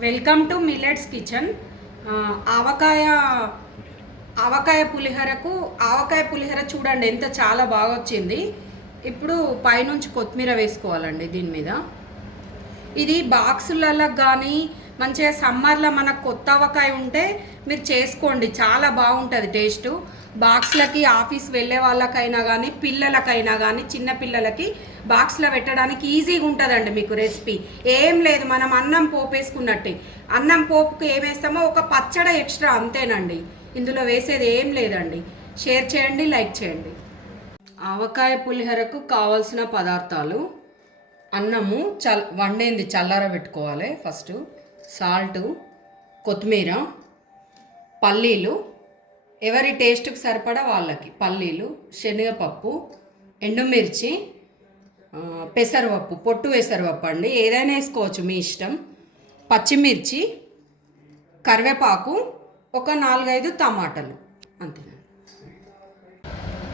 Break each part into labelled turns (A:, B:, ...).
A: Welcome to millets kitchen. ఆవకాయ ఆవకాయ పులిహోరకు ఆవకాయ పులిహోర చూడండి ఎంత చాలా బాగా వచ్చింది ఇప్పుడు పైనుంచి కొత్తిమీర వేసుకోవాలండి దీని మీద. ఇది బాక్సులలో కానీ మంచిగా సమ్మర్లో మనకు కొత్త అవకాయ ఉంటే మీరు చేసుకోండి. చాలా బాగుంటుంది టేస్ట్. బాక్స్లకి ఆఫీస్ వెళ్ళే వాళ్ళకైనా కానీ పిల్లలకైనా కానీ చిన్న పిల్లలకి బాక్స్లో పెట్టడానికి ఈజీగా ఉంటుందండి మీకు రెసిపీ. ఏం లేదు మనం అన్నం పోపు వేసుకున్నట్టే అన్నం పోపుకు ఏం వేస్తామో ఒక పచ్చడ ఎక్స్ట్రా అంతేనండి. ఇందులో వేసేది ఏం లేదండి. షేర్ చేయండి లైక్ చేయండి. ఆవకాయ పులిహోరకు కావాల్సిన పదార్థాలు. అన్నము చల్ వండేంది చల్లార పెట్టుకోవాలి ఫస్ట్. సాల్ట్ కొత్తిమీర పల్లీలు. ఎవరి టేస్ట్కి సరిపడా వాళ్ళకి. పల్లీలు శనగపప్పు ఎండుమిర్చి పెసరపప్పు పొట్టు పెసరపప్పు అండి. ఏదైనా వేసుకోవచ్చు మీ ఇష్టం. పచ్చిమిర్చి కరివేపాకు ఒక నాలుగైదు టమాటాలు. అంతే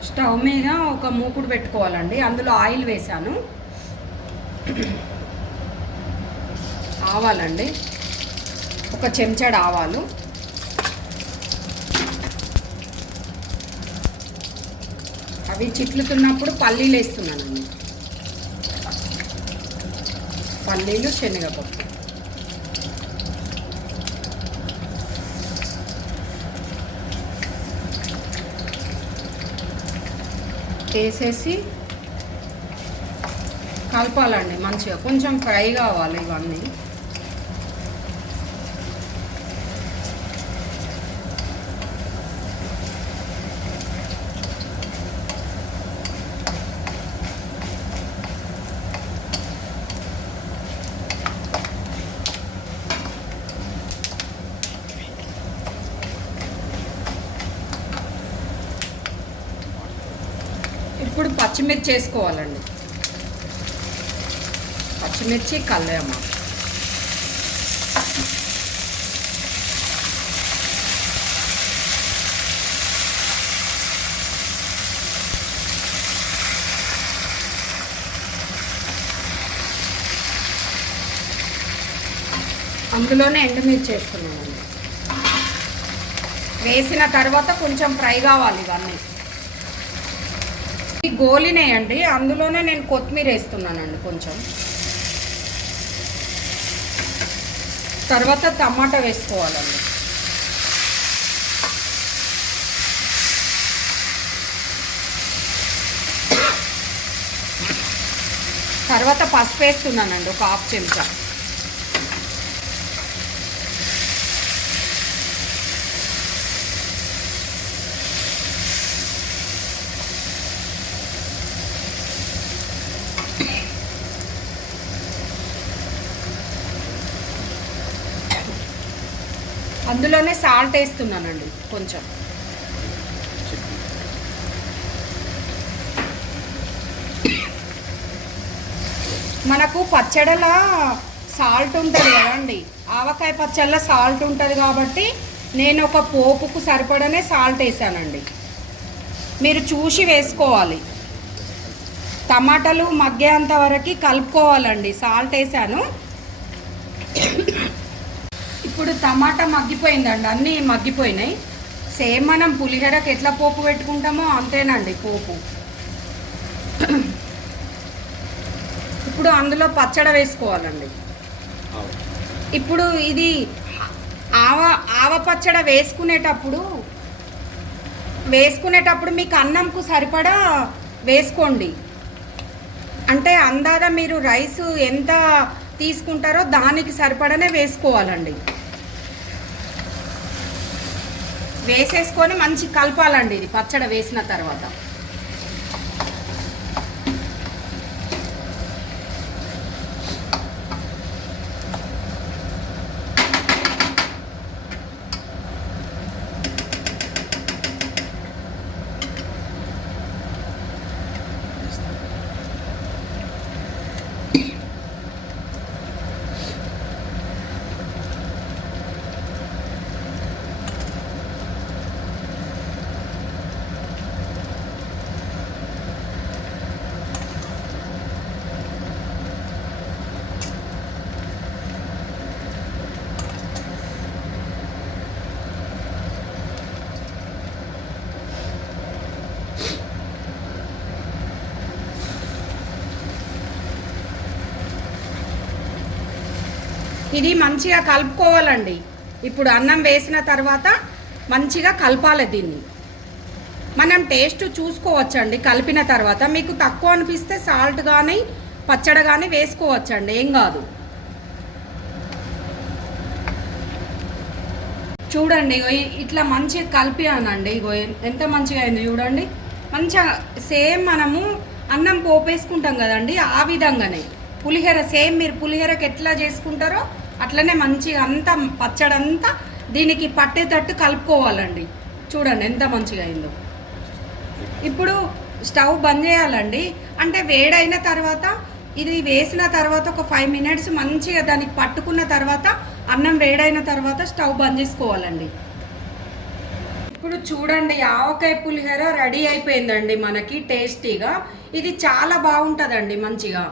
A: స్టవ్ మీద ఒక మూకుడు పెట్టుకోవాలండి. అందులో ఆయిల్ వేసాను ఆవాలండి. ఒక చెంచాడు ఆవాలు. అవి చిట్లుతున్నప్పుడు పల్లీలు వేస్తున్నానండి. పల్లీలు శనగపప్పు. వేసేసి కలపాలండి మంచిగా. కొంచెం ఫ్రై కావాలి ఇవన్నీ. ఇప్పుడు పచ్చిమిర్చి వేసుకోవాలండి పచ్చిమిర్చి కల్లేమ అందులోనే ఎండుమిర్చి వేస్తున్నానండి వేసిన తర్వాత కొంచెం ఫ్రై కావాలి ఇవన్నీ. ఈ గోలినేయండి అందులోనే నేను కొత్తిమీర వేస్తున్నానండి కొంచెం. తర్వాత టమాటా వేసుకోవాలండి. తర్వాత పసుపు వేస్తున్నానండి ఒక హాఫ్ చెంచా. అందులోనే సాల్ట్ వేస్తున్నానండి కొంచెం. మనకు పచ్చడిలా సాల్ట్ ఉంటుంది కదండి ఆవకాయ పచ్చళ్ళ సాల్ట్ ఉంటుంది కాబట్టి నేను ఒక పోపుకు సరిపడనే సాల్ట్ వేసానండి. మీరు చూసి వేసుకోవాలి. టమాటాలు మగ్గేంత వరకు కలుపుకోవాలండి సాల్ట్ వేసాను. ఇప్పుడు టమాటా మగ్గిపోయిందండి అన్నీ మగ్గిపోయినాయి. సేమ్ మనం పులిహోరకి ఎట్లా పోపు పెట్టుకుంటామో అంతేనండి పోపు. ఇప్పుడు అందులో పచ్చడి వేసుకోవాలండి. ఇప్పుడు ఇది ఆవ ఆవ పచ్చడి వేసుకునేటప్పుడు వేసుకునేటప్పుడు మీకు అన్నంకు సరిపడా వేసుకోండి. అంటే అందాద మీరు రైస్ ఎంత తీసుకుంటారో దానికి సరిపడనే వేసుకోవాలండి. వేసేసుకొని మంచి కలపాలండి ఇది పచ్చడి వేసిన తర్వాత. ఇది మంచిగా కలుపుకోవాలండి. ఇప్పుడు అన్నం వేసిన తర్వాత మంచిగా కలపాలి దీన్ని. మనం టేస్ట్ చూసుకోవచ్చండి కలిపిన తర్వాత. మీకు తక్కువ అనిపిస్తే సాల్ట్ కానీ పచ్చడి కానీ వేసుకోవచ్చండి ఏం కాదు. చూడండి ఇట్లా మంచిగా కలిపానండి ఇగో ఎంత మంచిగా అయింది చూడండి. మంచిగా సేమ్ మనము అన్నం పోపేసుకుంటాం కదండి ఆ విధంగానే. పులిహోర సేమ్ మీరు పులిహోరకి ఎట్లా చేసుకుంటారో అట్లనే మంచిగా అంతా పచ్చడంతా దీనికి పట్టేటట్టు కలుపుకోవాలండి. చూడండి ఎంత మంచిగా అయిందో. ఇప్పుడు స్టవ్ బంద్ చేయాలండి. అంటే వేడైన తర్వాత ఇది వేసిన తర్వాత ఒక ఫైవ్ మినిట్స్ మంచిగా దానికి పట్టుకున్న తర్వాత అన్నం వేడైన తర్వాత స్టవ్ బంద్ చేసుకోవాలండి. ఇప్పుడు చూడండి ఆవకాయ పులిహోర రెడీ అయిపోయిందండి మనకి టేస్టీగా. ఇది చాలా బాగుంటుందండి మంచిగా.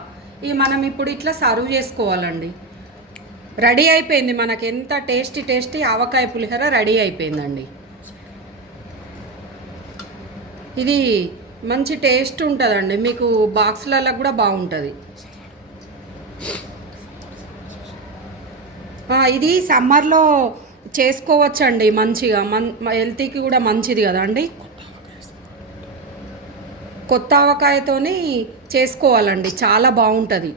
A: ఇది మనం ఇప్పుడు ఇట్లా సర్వ్ చేసుకోవాలండి. రెడీ అయిపోయింది మనకి ఎంత టేస్టీ టేస్టీ ఆవకాయ పులిహోర రెడీ అయిపోయిందండి. ఇది మంచి టేస్ట్ ఉంటుందండి. మీకు బాక్స్లలో కూడా బాగుంటుంది. ఇది సమ్మర్లో చేసుకోవచ్చండి మంచిగా. మన్ హెల్తీకి కూడా మంచిది కదా అండి? కొత్త ఆవకాయతోని చేసుకోవాలండి. చాలా బాగుంటుంది.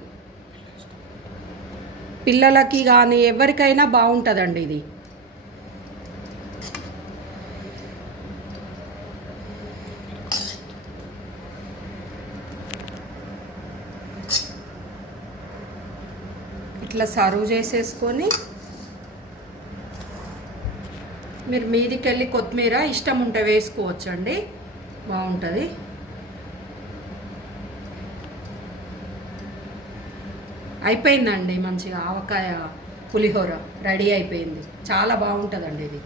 A: పిల్లలకి కానీ ఎవరికైనా బాగుంటుందండి ఇది. ఇట్లా సర్వ్ చేసేసుకొని మీరు మీదికి వెళ్ళి కొత్తిమీర ఇష్టం ఉంటే వేసుకోవచ్చండి. బాగుంటుంది. అయిపోయిందండి మంచిగా ఆవకాయ పులిహోర రెడీ అయిపోయింది. చాలా బాగుంటుందండి ఇది.